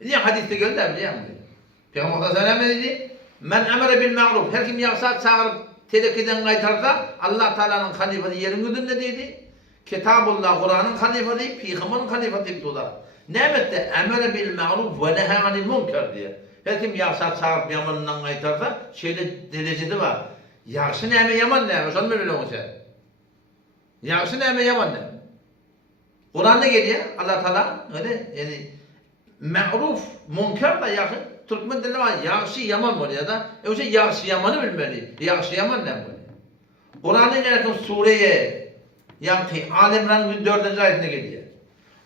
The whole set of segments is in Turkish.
Niye hadiste geldi biliyor musun? Peygamber sallallahu aleyhi ve sellem dedi? Men emre bil ma'ruf. Her kim yaksat çağırıp telekeden kaytarsa Allah Teala'nın halifesi yerin gözünde dedi. Kitabullah Kur'an'ın halifesi, Peygamber'in halifesi tutar. Nemette emre bil ma'ruf ve neha anil münker diye. Her kim yaksat çağırıp yamanından kaytarsa şeyde derecesi var. Yakşı neme yaman neme? Şunu mu biliyor musun sen? Yakşı neme yaman neme? Kur'an'da geliyor Allah Teala öyle yani ma'ruf münker da yakın. Türkmen dilinde var yakşı yaman var ya da öyle yakşı yamanı bilmeli. Yakşı yaman ne böyle? Kur'an'ın ileriki sureye yani Ali İmran'ın 4. ayetine geliyor.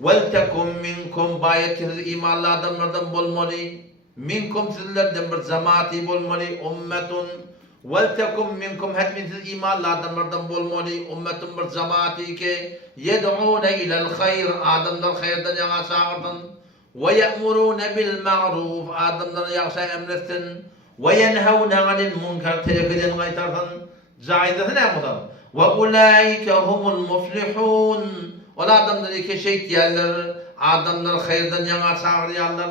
Vel tekum minkum bayetiz imanlı adamlardan bolmalı. Minkum sizlerden bir cemaati bolmalı. Ummetun vel tekum minkum hepiniz imanlı adamlardan bolmalı. Ummetun bir cemaati ki yed'ûne ilel hayr adamlar hayırdan yana çağırdın. Ve ye'murûne bil ma'ruf adamlar yaxşı emretsin. Ve yenhevne anil munkar telefeden kaytarsın. Caidesi ne muhtemelen? Ve ulaike humul muflihun. Ola adamlar iki şey diyorlar. Adamlar hayırdan yana çağırıyorlar.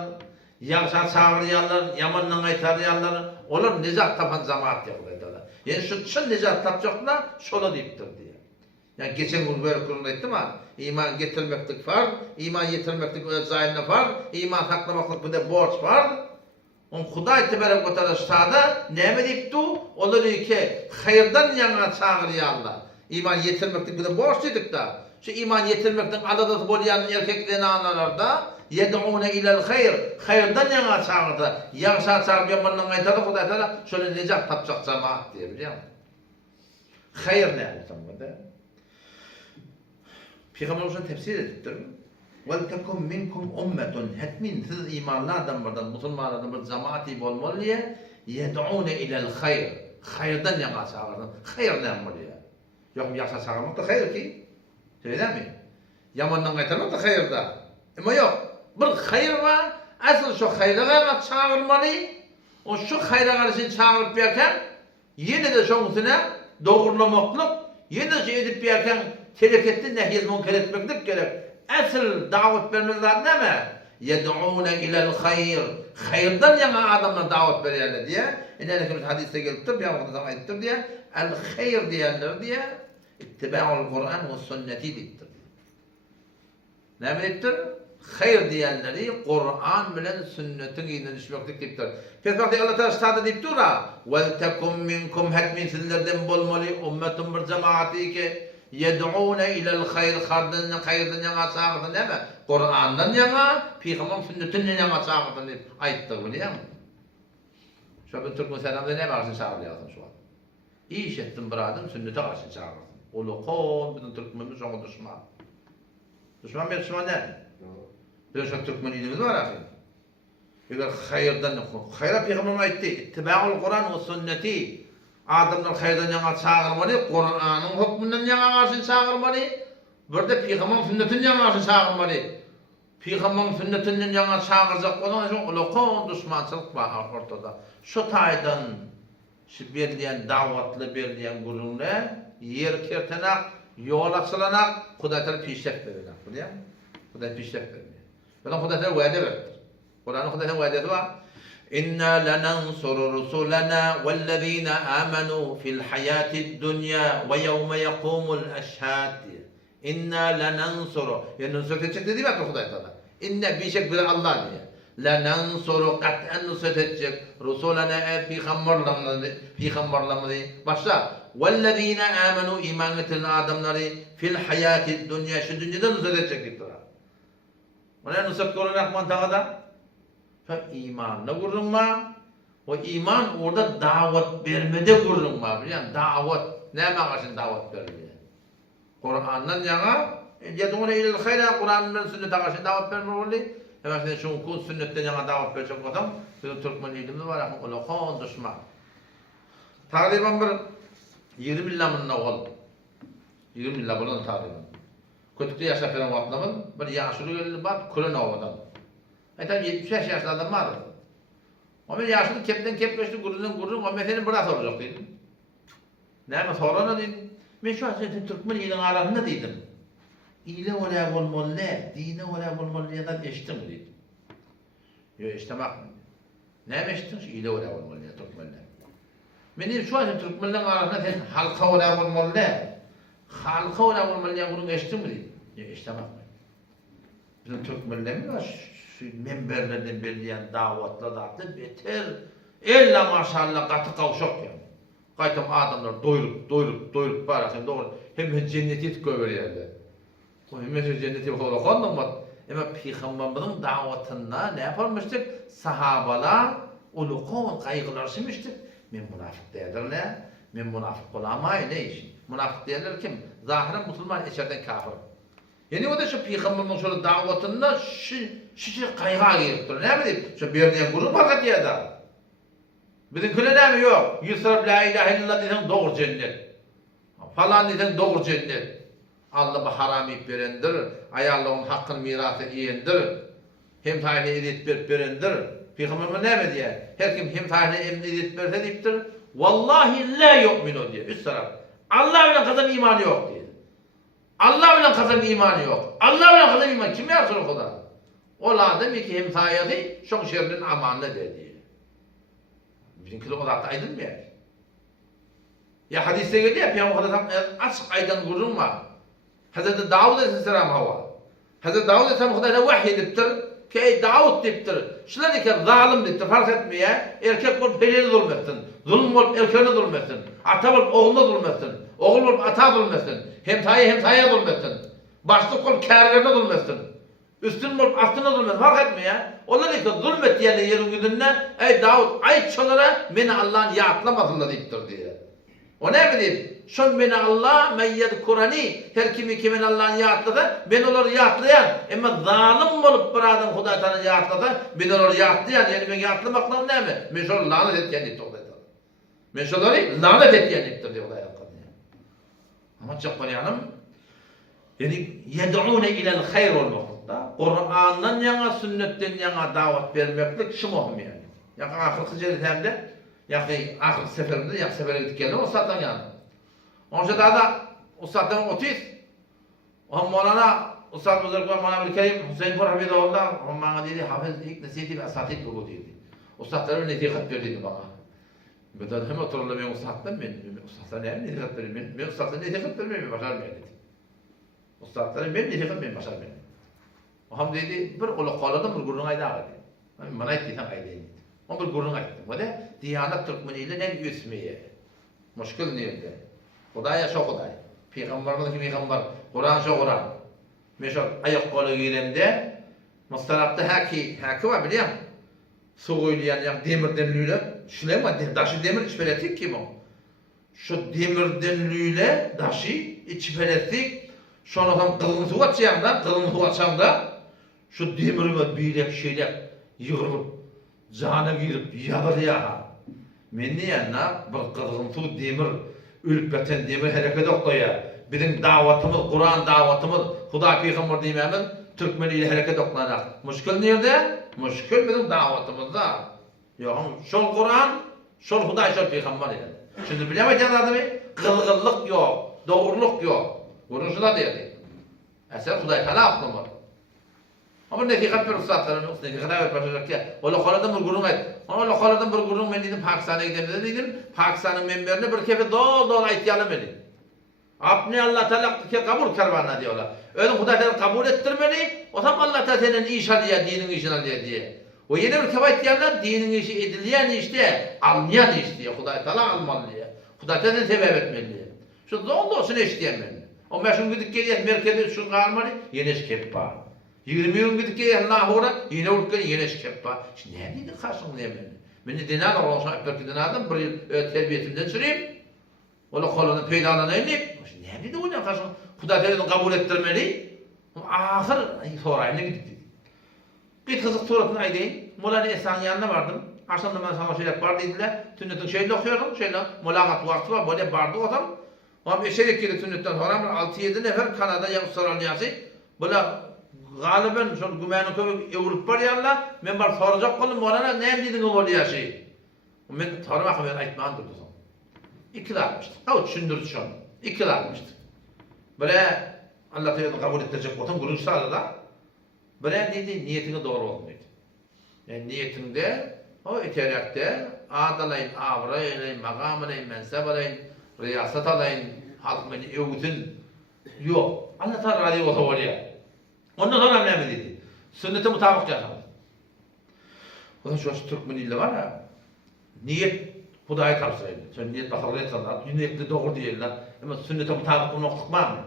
Yaxşı çağırıyorlar. Yamandan kaytarıyorlar. Onlar nicat tapan cemaat yapıyorlar. Yani şu nicat tapacaklar şola deyiptir diye. Yani geçen gün böyle kurumda ettim ha. İman getirmeklik var. İman yetirmeklik özelliğine var. İman saklamaklık bir de borç var. On Huday tebarek ve teala ştada ne deyipti? Olur ki hayırdan yana çağırıyorlar. İman yetirmeklik bir de borç dedik da. Şu iman yetirmekten adadat bolayan erkeklerini anlarlarda yed'ûne ilel hayr. Hayırdan yana çağırdı. Yaxşı çağırıp yamandan kaytardı Huday teala şöyle necat tapacak cemaat diye biliyor musun? Hayır ne olsam burada? Peygamber olsun tefsir ediptir. Vel tekum minkum ummetun hetmin siz imanlı adamlardan, musulmanlardan bir cemaati bolmalı diye yed'ûne ilel hayr. Hayırdan yana çağırdı. Hayır ne olmalı ya? Yok yaxşı çağırmak da hayır ki. Söyle mi? Yamandan kaytarmak da hayır da. Ama yok. Bir hayır var. Asıl şu hayra çağırmalı. O şu hayra karşı çağırıp yerken yine de şoňusuna doğrulamaklık, yine de edip yerken teleketli nehyiz münker etmeklik gerek. Asıl davet vermek lazım değil mi? Yed'ûne ilel hayr. Hayırdan yana adamlar davet verirler diye. İnanın hadiste geliptir, bir zaman ayettir diye. El hayr diyenler diye ittiba'ul Kur'an ve sünneti diptir. Ne biliptir? Hayır diyenleri Kur'an bilen sünnetin iğne düşmeklik diptir. Peygamber Allah Teala şahada diptir ha. Vel tekum minkum hetmin sizlerden bolmalı ummetun bir cemaati ki yed'ûne ilel hayr hayırdan yana çağırdın değil mi? Kur'an'dan yana, Peygamber sünnetinden yana çağırdın deyip ayettir biliyor musun? Şu an Türk Müslüman'da ne karşı çağırıyorsun şu an? İyi iş ettin bir adam sünnete karşı çağırdın. Olu kon bizim Türkmenimiz ona düşman. Düşman bir düşman değil. Böyle şu Türkmen ilimiz var akı. Eğer hayırdan hayra Peygamber aytti. İttiba'ul Kur'an ve sünneti. Adamlar hayırdan yana çağırmalı, Kur'an'ın hükmünden yana karşı çağırmalı. Bir de Peygamber sünnetinden yana karşı çağırmalı. Peygamber sünnetinden yana çağıracak olan için olu kon düşmançılık var ortada. Şu taydan şu berliyen davatlı berliyen gurunla yer kertenak, yol açılanak, Huday Teala pişreft verir. Biliyor musun? Huday pişreft verir. Bundan Huday Teala vaade verir. Kur'an'ın Huday Teala vaadesi var. İnna lenansuru rusulana vellezina amanu fil hayatid dunya ve yevme yekumul eşhad. İnna lenansuru. Yani nusret edecek dedi mi Huday Teala? İnne bir şey bir Allah diye. Lenansuru kat'en nusret edecek. Rusulana peygamberlerimizi başla. Vellezina amanu iman eden adamları fil hayatid dunya şu dünyada nusret edecek dedi. Ona nusret korunak mantığında imanla gururma. O iman orada davet vermede gururma. Yani davet ne makasın davet vermeye? Kur'an'dan yana yed'ûne ilel hayra Kur'an'dan sünnet karşı davet vermeli. Hemen şu kun sünnetten yana davet verecek adam bizim Türkmen ilimiz var ama o kon düşman. Takriben bir 20 yılın oldu. 20 yıl bulun takriben. Kötükte yaşap veren vaktlamın bir yaşlı geldi bak kulen ovadan. Tabi 75 yaşlı adam var. O bir yaşlı kepten kepleşti gururun o meselenin burası olacak dedim. Ne mi sonra dedim. Ben şu an senin Türkmen ilin arasında dedim. İle oraya olmalı, dine oraya olmalı ya da eştim dedim. Yo iştemak. Ne meştin? İle ola olmalı ya Türkmenler. Benim şu an Türkmenlerin arasında sen halka ola olmalı ne? Halka ola olmalı ya bunu geçtin mi? Yo iştemak. Bizim Türkmenler mi var? Şu menberlerden belirleyen davatla da beter. Elle maşallah katı kavşak yani. Kaytam adamlar doyurup barasın doğru. Hem cenneti görüyorlar. Hem cenneti olakandan mı? Ama Peygamberimizin davatında ne yaparmıştık? Sahabalar uluqon kaygılarmıştık. Men münafık değildirler. Men münafık olamayın ne iş? Münafık değiller kim? Zahiren Müslüman, içeriden kafir. Yani o da şu Peygamberimizin şöyle davatında şu kaygıya giriptir. Ne bileyim? Şu bir yerden grup var diye da. Bizimkiler ne mi yok? Yusrab la ilahe illallah desen doğru cennet. Falan desen doğru cennet. Allah bu haram ip verendir. Ayarlığın hakkını mirası iyendir. Hem tarihine edip verendir. Peygamberimiz ne mi diye? Her kim hem tarihine edip verse deyiptir. Vallahi la yu'minu diye. Üst taraf. Allah ile kazan imanı yok diye. Allah ile kazan imanı yok. Allah ile kazan imanı. Kim yapsın o kadar? Ola demek ki hem sayede çok şerrin amanlı dedi. Bizimkiler o da aydın mı yani? Ya hadiste geliyor ya Peygamber açık aydan gurulma. Hazreti Davud Aleyhisselam hava. Hazreti Davud Aleyhisselam Hudayla vahiy ediptir. Ki Davud diptir. Şuna ki zalim diptir. Fark etmeye. Erkek olup helini zulmetsin. Zulüm olup erkeğini zulmetsin. Ata olup oğlunu zulmetsin. Oğul olup ata zulmetsin. Hem taya zulmetsin. Başlık olup kârlarına zulmetsin. Üstün olup astına zulmetsin. Fark etmeye. Onlar ki zulmet diye yerin güdünne. Ey Davud ay çolara beni Allah'ın yaatlamasınlar diptir diye. O ne bileyim? Şun beni Allah meyyed Kur'ani her kimi kimin Allah'ın yaatladı ben onları yaatlayan ama zalim olup bir adam Huday Teala yaatladı ben onları yaatlayan yani ben yaatlamakla ne mi? Ben şunu lanet etkenliktir Huday Teala. Ben şunları lanet etkenliktir diye Huday Teala. Ama çok var yanım yani yed'une ilel hayr olmakta Kur'an'dan yana sünnetten yana davet vermeklik şu muhim yani. Yakın ahirki ceritemde yakın ahirki seferinde yakın sefere gittik geldi o saatten yani. Onca da ustadan otist. O Mevlana Ustad Buzurg ve Mevlana Kerim Hüseyin Kur Habibullah o bana dedi hafız ilk nasihati ve asatid dolu dedi. Ustadlarım nasihat verdi bana. Ben hem otururlar ben ustaddan ben ustadlar ne nasihat verir ben ustadlar nasihat vermem başarmam dedi. Ustadlarım ben nasihat ben başarmam. O ham dedi bir ola qaladım bir gurun ayda dedi. Bana aytdı ayda dedi. O bir gurun aytdı. O da Diyanet Türkmeniyle ne üsmeye. Müşkil nerede? Huday ya şu Huday. Peygamberimiz ki peygamber. Kur'an şu Kur'an. Meşhur ayak kolu giyrende mustarapta haki var biliyor musun? Soğuylayan yani demirden lüle. Şöyle mi? Daşı demir içpeletik kim o? Şu demirden lüle daşı içpeletik. Şunu tam kılın su açacağım da şu demirime bilek şeyler yığılıp cana girip yadır ya. Men niyanna bir kılın su demir ölüp beten demir hareket okloya. Bizim davatımız, Kur'an davatımız, Huda Peygamber deymemiz Türkmen ile hareket oklanak. Müşkil nerede? Müşkil bizim davatımızda. Yok, şol Kur'an, şol Huda, şol Peygamber yani. Şimdi bilemeyeceğiz adamı, kılgınlık yok, doğruluk yok. Bunun şuna dedi. Eser Huda Teala aklım var. Ama netikat bir ustadlarının, netikat bir başlayacak ya. Ola koladan bir gurun ayt. Ola koladan bir gurun ben dedim Pakistan'a gidelim dedim. Pakistan'ın menberine bir kefe dol aytiyalım dedim. Apni Allah Teala kabul kervanına diyorlar. Öyle Huda Teala kabul ettirmeli. O zaman Allah Teala senin iş alıyor, dinin işini alıyor diye. O yeni bir kefe diyorlar, dinin işi edilen işte, almayan iş diye. Huda Teala almalı diye. Huda Teala sebep etmeli. Şu doğrusu ne isteyemem. O meşhur gidip geliyor merkezde şu kalmalı, yeni şekep var. 20 gün gidip geliyor nahura, yine urken yeni şekep var. Şimdi ne dedi karşımda hemen? Beni dinar olsa belki dinardan bir terbiyetimden süreyim. Ola kolunu peydalana inip. Ne dedi o ne karşı? Huda Teala'nın kabul ettirmeli. Ahir sorayına gittik. Bir kızık suratını aydayım. Mulani Esa'nın yanına vardım. Akşamda ben sana şeyler var dediler. Tünnetin şeyle okuyordum. Şeyle mulakat vakti var. Böyle bardı adam. Ama eşeğe girdi tünnetten sonra 6-7 nefer Kanada ya Avustralya'sı. Böyle galiben şu gümenli köpek Avrupa var yanlar. Ben bar soracak oldum. Mulana ne dedin o oluyor şey? Ben tanımak ben aytmağın durdu. İkilarmıştı. Ha düşündürdü şu an. İkilarmıştı. Böyle Allah Teala kabul ettirecek olsam gurur sağladı da. Böyle dedi niyetine doğru olmaydı. Yani niyetinde o iterekte adalayın, avrayın, makamlayın, mensep alayın, riyasat alayın, halk beni övgütün. Yok. Allah Teala razı olsa oluyor. Ondan sonra ne dedi? Sünnete mutabık yaşamak. O da şu Türkmeniyle var ya, niyet Hudaya tavsiyeydi. Sen niyet bakalım etsinler, niyetli doğru değiller. Ama sünnete mutabık bunu okutmam mı?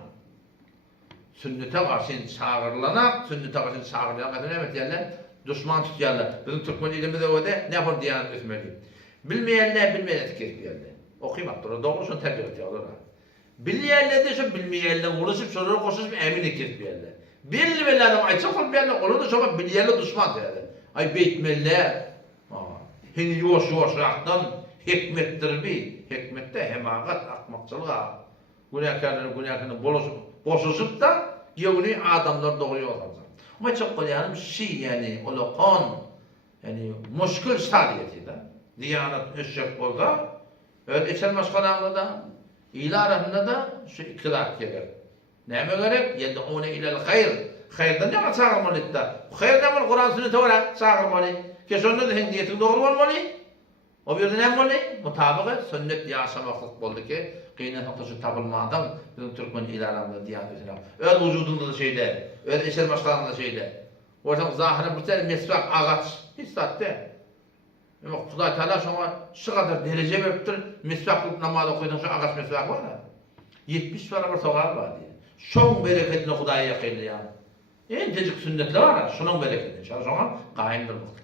Sünnete karşı çağırılanak, sünnete karşı çağırılanak. Evet yerler, düşman tutuyorlar. Bizim Türkmen ilimizde o da ne yapar diyanet etmeli. Bilmeyenler kesmeyenler. Okuymak doğru, doğrusunu tercih ediyorlar. Bilmeyenler de şu bilmeyenler, uğraşıp soruları koşuşup emin kesmeyenler. Bilmeyenler de açık olmayanlar, onu da sonra bilmeyenler düşman derler. Ay beytmeller, hani yoş yaktan hikmettir bir, hikmette hemakat akmakçılığa, günahkarını boşuşup da yevni adamlar doğru yol alacak. Ama çok kolayalım yani olakon, yani muşkul saliyeti de, diyanet eşek olda, öyle içer maşkalanlı da, ilarında da şu ikrar gelir. Neyme gerek? Yed'une ilel hayr. Hayırdan ne çağırmalı da? Hayır ne var? Kur'an sünnete var çağırmalı. Ki sonunda da niyetin doğru olmalı. O bir ne olmalı? Mutabık sünnet yaşamaklık oldu ki kıynet noktası tapılmadan bizim Türkmen ilanında diyanetine. Öyle vücudunda da şeyde, öyle işler başlarında şeyde. Orada zahire bir tane mesvak ağaç hissatte. Ama Huday Teala şuna şu kadar derece veriptir. Mesvak namazı koyduğun şu ağaç mesvak var ya. 70 var soğar var diye. Şun bereketini Huday'a yakıydı yani. En tecik sünnetler var ya, şunun bereketini. Şuna kaimdir bu.